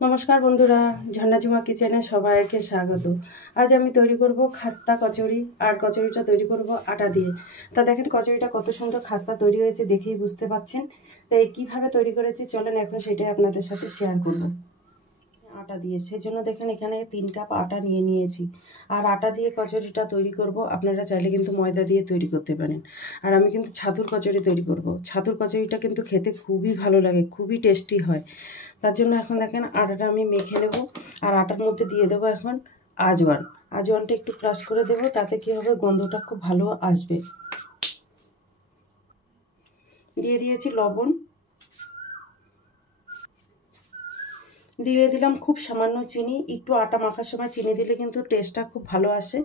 নমস্কার বন্ধুরা, ঝর্ণা ঝুমা কিচেনে সবাইকে স্বাগত। আজ আমি তৈরি করব খাস্তা কচুরি, আর কচুরিটা তৈরি করব আটা দিয়ে। তা দেখেন কচুরিটা কত সুন্দর খাস্তা তৈরি হয়েছে, দেখেই বুঝতে পাচ্ছেন। তাই কীভাবে তৈরি করেছি চলেন এখন সেটাই আপনাদের সাথে শেয়ার করব। আটা দিয়ে সেজন্য দেখেন এখানে 3 কাপ আটা নিয়ে নিয়েছি। আর আটা দিয়ে কচুরিটা তৈরি করব, আপনারা চাইলে কিন্তু ময়দা দিয়ে তৈরি করতে পারেন। আর আমি কিন্তু ছাতুর কচুরি তৈরি করব। ছাতুর কচুরিটা কিন্তু খেতে খুবই ভালো লাগে, খুবই টেস্টি হয়। তার জন্য এখন দেখেন আটাটা আমি মেখে নেব। আর আটার মধ্যে দিয়ে দেবো এখন আজওয়ানটা একটু ক্রাশ করে দেবো, তাতে কি হবে গন্ধটা খুব ভালো আসবে। দিয়ে দিয়েছি লবণ, দিয়ে দিলাম খুব সামান্য চিনি। একটু আটা মাখার সময় চিনি দিলে কিন্তু টেস্টটা খুব ভালো আসে।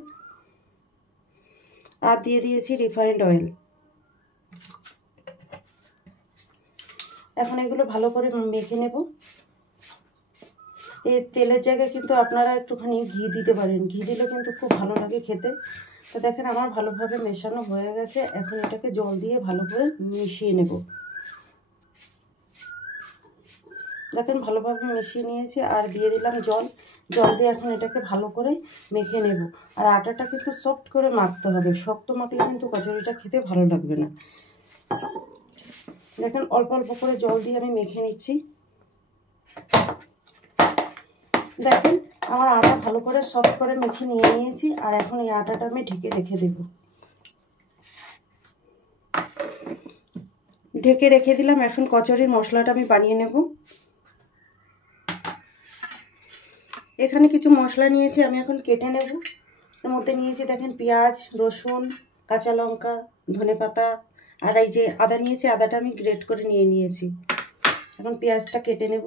আর দিয়ে দিয়েছি রিফাইন্ড অয়েল। এখন এগুলো ভালো করে মেখে নেব। এই তেলের জায়গায় কিন্তু আপনারা একটুখানি ঘি দিতে পারেন, ঘি দিলে কিন্তু খুব ভালো লাগে খেতে। তো দেখেন আমার ভালোভাবে মেশানো হয়ে গেছে। এখন এটাকে জল দিয়ে ভালো করে মিশিয়ে নেব। দেখেন ভালোভাবে মিশিয়ে নিয়েছি, আর দিয়ে দিলাম জল। জল দিয়ে এখন এটাকে ভালো করে মেখে নেব। আর আটাটা কিন্তু সফট করে মাখতে হবে, শক্ত মাখলে কিন্তু কচুরিটা খেতে ভালো লাগবে না। দেখেন অল্প অল্প করে জল দিয়ে আমি মেখে নিচ্ছি। দেখেন আমার আটা ভালো করে সফট করে মেখে নিয়ে নিয়েছি। আর এখন এই আটাটা আমি ঢেকে রেখে দেব। ঢেকে রেখে দিলাম। এখন কচুরির মশলাটা আমি বানিয়ে নেব। এখানে কিছু মশলা নিয়েছি, আমি এখন কেটে নেব। এর মধ্যে নিয়েছি দেখেন পেঁয়াজ, রসুন, কাঁচা লঙ্কা, ধনেপাতা, আর এই যে আদা নিয়েছি, আদাটা আমি গ্রেট করে নিয়েছি। এখন পেঁয়াজটা কেটে নেব।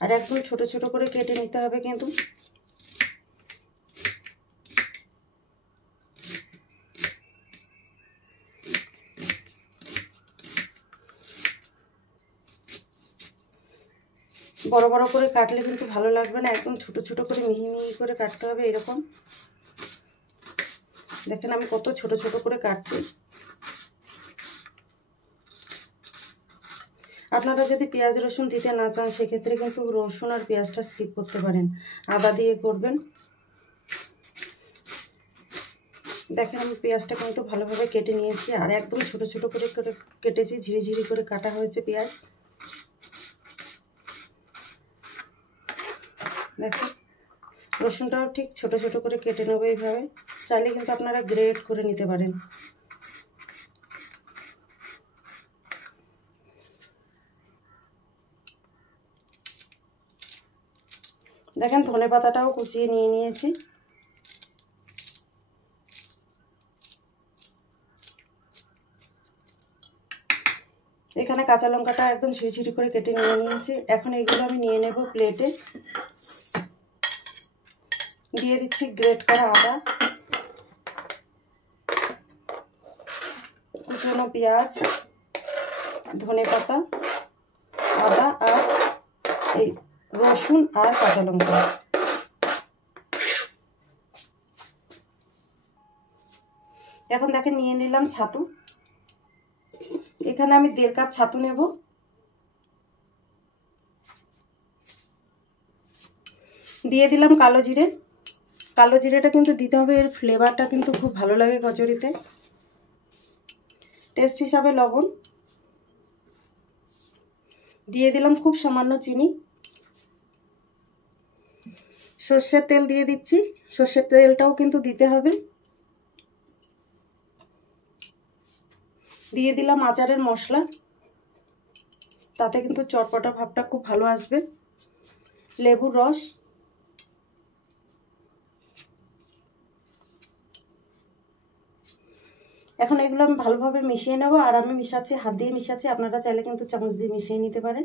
আর একদম ছোট ছোট করে কেটে নিতে হবে কিন্তু। বড় বড় করে কাটলে কিন্তু ভালো লাগবে না, একদম ছোট ছোট করে মিহি মিহি করে কাটতে হবে এরকম। দেখেন আমি কত ছোট ছোট করে কাটছি। আপনারা যদি পেঁয়াজ রসুন দিতে না চান সেক্ষেত্রে কিন্তু রসুন আর পেঁয়াজটা স্কিপ করতে পারেন, আদা দিয়ে করবেন। দেখেন আমি পেঁয়াজটা কিন্তু ভালোভাবে কেটে নিয়েছি, আর একদম ছোট ছোট করে কেটেছি, ঝিরিঝিরি করে কাটা হয়েছে পেঁয়াজ। দেখেন রসুনটাও ঠিক ছোট ছোট করে কেটে নেবো এইভাবে। চাইলে কিন্তু আপনারা গ্রেট করে নিতে পারেন। দেখেন ধনেপাতাটাও কুচিয়ে নিয়ে নিয়েছি। এখানে কাঁচা লঙ্কাটা একদম ঝিরিঝিরি করে কেটে নিয়ে নিয়েছি। এখন এগুলো আমি নিয়ে নেব প্লেটে। দিয়ে দিচ্ছি গ্রেট করা আদা, কুচনো পেঁয়াজ, ধনেপাতা, আদা আর এই রসুন আর কাঁচা লঙ্কা। এখন দেখেন নিয়ে নিলাম ছাতু। এখানে আমি 1.5 কাপ ছাতু নেব। দিয়ে দিলাম কালো জিরে। কালো জিরেটা কিন্তু দিতে হবে, এর ফ্লেভারটা কিন্তু খুব ভালো লাগে কচুরিতে। টেস্ট হিসাবে লবণ দিয়ে দিলাম, খুব সামান্য চিনি। সর্ষের তেল দিয়ে দিচ্ছি, সর্ষের তেলটাও কিন্তু দিতে হবে। দিয়ে দিলাম আচারের মশলা, তাতে কিন্তু চটপটা ভাবটা খুব ভালো আসবে। লেবুর রস, এখন এগুলো আমি ভালোভাবে মিশিয়ে নেব। আর আমি মিশাচ্ছি, হাত দিয়ে মিশাচ্ছি, আপনারা চাইলে কিন্তু চামচ দিয়ে মিশিয়ে নিতে পারেন।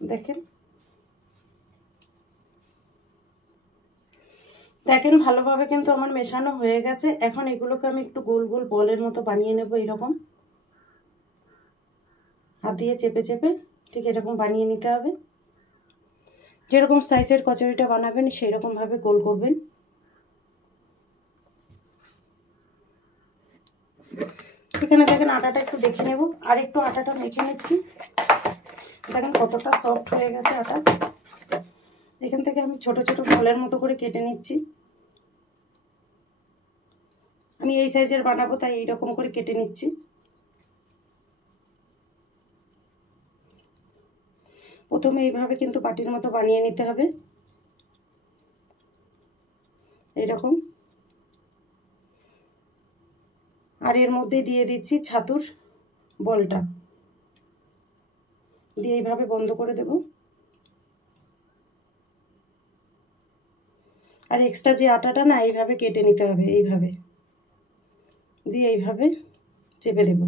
দেখেন দেখেন ভালোভাবে কিন্তু আমার মেশানো হয়ে গেছে। এখন এগুলোকে আমি একটু গোল গোল বলের মতো বানিয়ে নেব। এরকম হাত দিয়ে চেপে চেপে ঠিক এরকম বানিয়ে নিতে হবে। যেরকম সাইজের কচুরিটা বানাবেন সেই রকম ভাবে গোল করবেন। এখানে দেখেন আটাটা একটু দেখে নেব, আর একটু আটাটা মেখে নিচ্ছি। দেখেন কতটা সফট হয়ে গেছে আটা। এখান থেকে আমি ছোট ছোট বলের মতো করে কেটে নিচ্ছি। আমি এই সাইজের বানাবো, তাই এইরকম করে কেটে নিচ্ছি। প্রথমে এইভাবে কিন্তু বাটির মতো বানিয়ে নিতে হবে, এইরকম। আর এর মধ্যে দিয়ে দিচ্ছি ছাতুর বলটা, দিয়ে এইভাবে বন্ধ করে দেব। আর এক্সট্রা যে আটাটা না, এইভাবে কেটে নিতে হবে, এইভাবে দিয়ে এইভাবে চেপে দেব।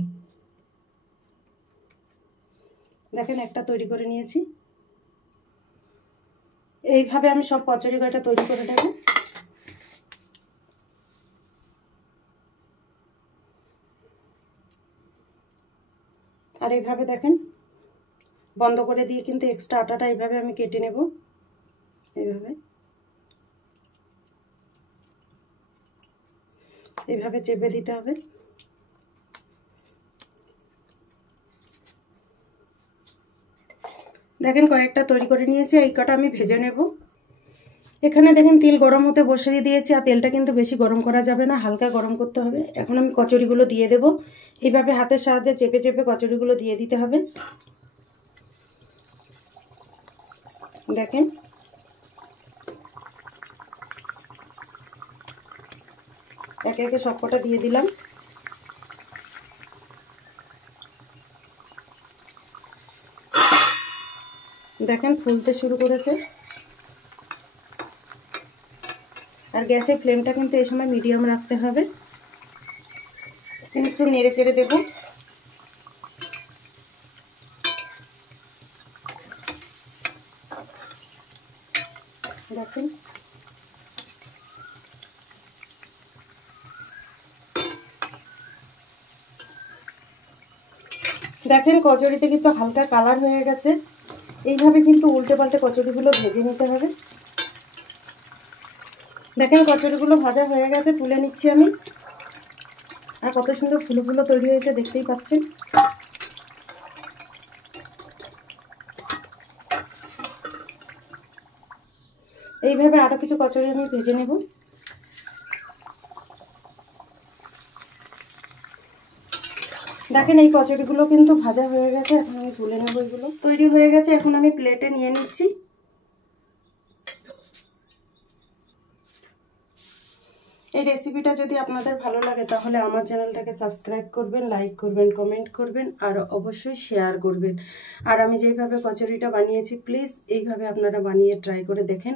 দেখেন একটা তৈরি করে নিয়েছি। এইভাবে আমি সব কচুরি কয়টা তৈরি করে নেব। আর এইভাবে দেখেন বন্ধ করে দিয়ে কিন্তু এক্সট্রা আটাটা এইভাবে আমি কেটে নেব, এইভাবে এইভাবে চেপে দিতে হবে। দেখেন কয়েকটা তৈরি করে নিয়েছি, এই কটা আমি ভেজে নেব। এখানে দেখেন তেল গরম হতে বসিয়ে দিয়েছি, আর তেলটা কিন্তু বেশি গরম করা যাবে না, হালকা গরম করতে হবে। এখন আমি কচুরিগুলো দিয়ে দেব। এইভাবে হাতের সাহায্যে চেপে চেপে কচুরিগুলো দিয়ে দিতে হবে। দেখেন একে একে সবকটা দিয়ে দিলাম। দেখেন ফুলতে শুরু করেছে। আর গ্যাসের ফ্লেমটা কিন্তু এই সময় মিডিয়াম রাখতে হবে। একটু নেড়ে চেড়ে দেব। দেখেন দেখেন কচুরিতে কিন্তু হালকা কালার হয়ে গেছে। এইভাবে কিন্তু উল্টে পাল্টে কচুরিগুলো ভেজে নিতে হবে। দেখেন কচুরিগুলো ভাজা হয়ে গেছে, তুলে নিচ্ছি আমি। আর কত সুন্দর ফুলো ফুলো তৈরি হয়েছে, দেখতেই পাচ্ছেন। এইভাবে আরো কিছু কচুরি আমি ভেজে নেব। দেখেন এই কচুরিগুলো কিন্তু ভাজা হয়ে গেছে, এখন আমি তুলে নেব। এগুলো তৈরি হয়ে গেছে, এখন আমি প্লেটে নিয়ে নিচ্ছি। এই রেসিপিটা যদি আপনাদের ভালো লাগে তাহলে আমার চ্যানেলটাকে সাবস্ক্রাইব করবেন, লাইক করবেন, কমেন্ট করবেন, আর অবশ্যই শেয়ার করবেন। আর আমি যেইভাবে কচুরিটা বানিয়েছি, প্লিজ এইভাবে আপনারা বানিয়ে ট্রাই করে দেখেন।